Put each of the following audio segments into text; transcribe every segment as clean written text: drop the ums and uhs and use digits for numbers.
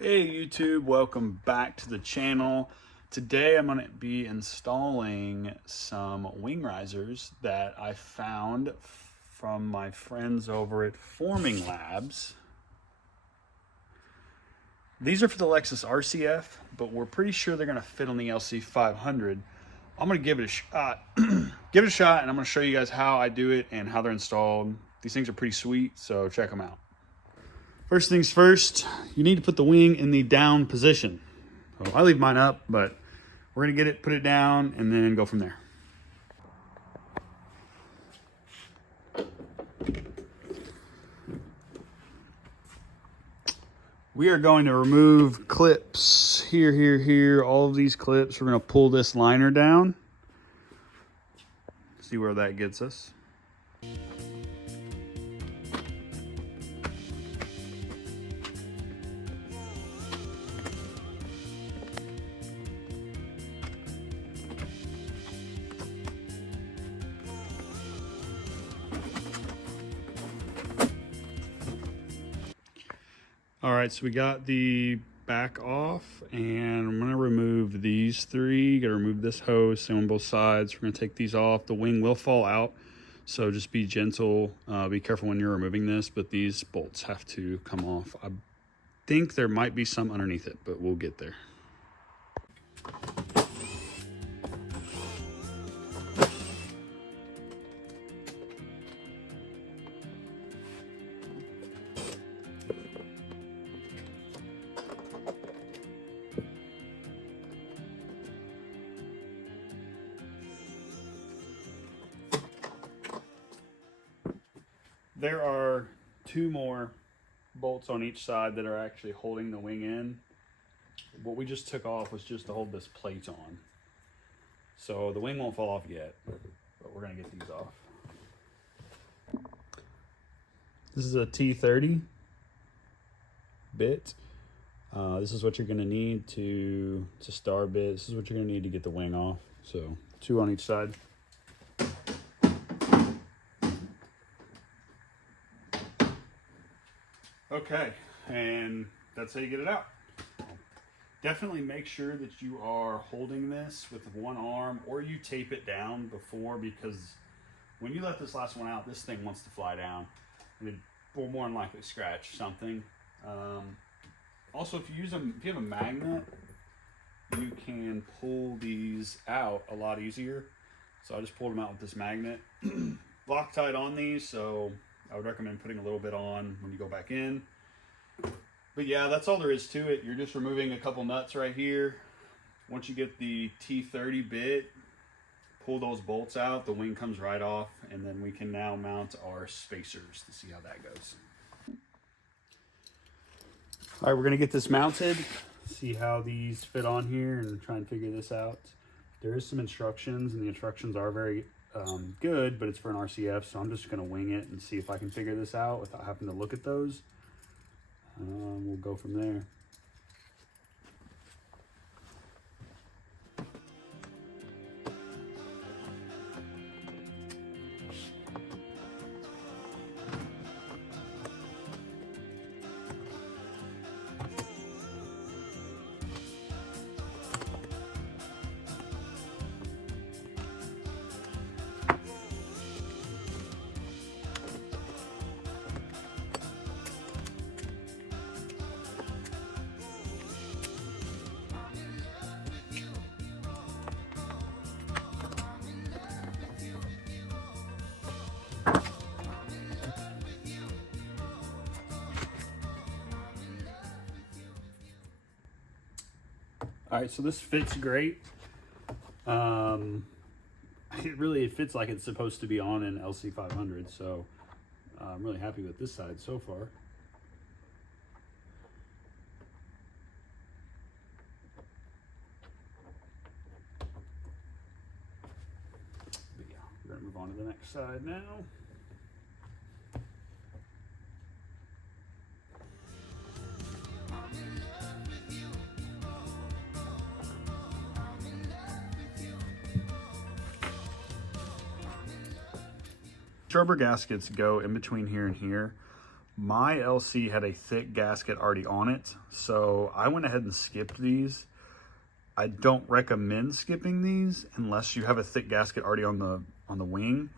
Hey YouTube, welcome back to the channel. Today I'm going to be installing some wing risers that I found from my friends over at Forming Labs. These are for the Lexus RCF, but we're pretty sure they're going to fit on the LC500. I'm going to give it a shot. Give it a shot, and I'm going to show you guys how I do it and how they're installed. These things are pretty sweet, so check them out. First things first, you need to put the wing in the down position. So I leave mine up, but we're gonna get it, put it down, and then go from there. We are going to remove clips here, all of these clips. We're gonna pull this liner down. See where that gets us. All right, so we got the back off, and I'm gonna remove these three. Gotta remove this hose, same on both sides. We're gonna take these off. The wing will fall out, so just be gentle. Be careful when you're removing this, but these bolts have to come off. I think there might be some underneath it, but we'll get there. There are two more bolts on each side that are actually holding the wing in. What we just took off was just to hold this plate on. So the wing won't fall off yet, but we're gonna get these off. This is a T30 bit. This is what you're gonna need to star bit. This is what you're gonna need to get the wing off. So two on each side. Okay, and that's how you get it out. Definitely make sure that you are holding this with one arm, or you tape it down before, because when you let this last one out, this thing wants to fly down, and it will more than likely scratch something. Also, if you have a magnet, you can pull these out a lot easier. So I just pulled them out with this magnet. Loctite on these, so I would recommend putting a little bit on when you go back in. But yeah, that's all there is to it. You're just removing a couple nuts right here. Once you get the T30 bit, pull those bolts out, the wing comes right off, and then we can now mount our spacers to see how that goes. All right, we're gonna get this mounted, see how these fit on here, and try and figure this out. There is some instructions, and the instructions are very good, but it's for an RCF, so I'm just gonna wing it and see if I can figure this out without having to look at those. We'll go from there. All right, so this fits great. It fits like it's supposed to be on an LC500, so I'm really happy with this side so far. But yeah, we're gonna move on to the next side now. Rubber gaskets go in between here and here. My LC had a thick gasket already on it, so I went ahead and skipped these. I don't recommend skipping these unless you have a thick gasket already on the wing.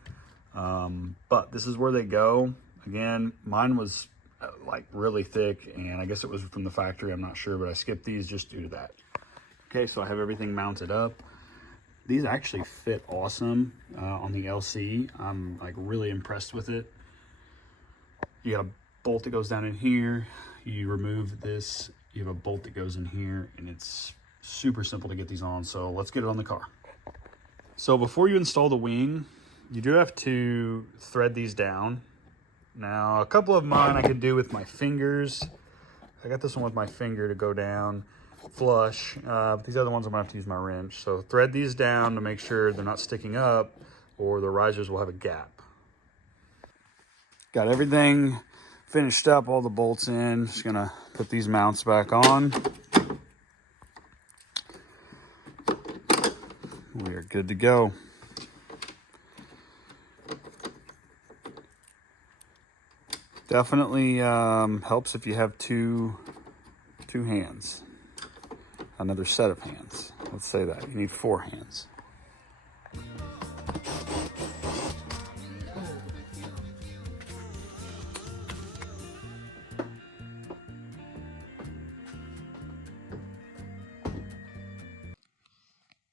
But this is where they go. Again, mine was like really thick, and I guess it was from the factory, I'm not sure, but I skipped these just due to that. Okay, so I have everything mounted up. These actually fit awesome on the LC. I'm like really impressed with it. You got a bolt that goes down in here. You remove this, you have a bolt that goes in here, and it's super simple to get these on. So let's get it on the car. So before you install the wing, you do have to thread these down. Now, a couple of mine I could do with my fingers. I got this one with my finger to go down flush. These other ones I'm gonna have to use my wrench. So thread these down to make sure they're not sticking up or the risers will have a gap. Got everything finished up, all the bolts in. Just gonna put these mounts back on. We are good to go. Definitely helps if you have two hands. Another set of hands. Let's say that. You need 4 hands.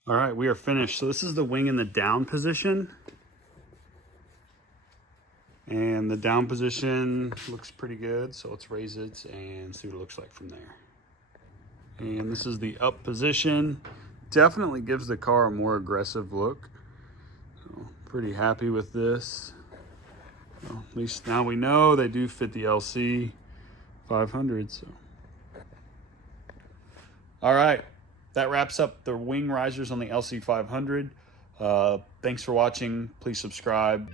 All right, we are finished. So this is the wing in the down position. And the down position looks pretty good. So let's raise it and see what it looks like from there. And this is the up position. Definitely gives the car a more aggressive look. So pretty happy with this. So at least now we know they do fit the LC500. So. All right, that wraps up the wing risers on the LC500. Thanks for watching. Please subscribe.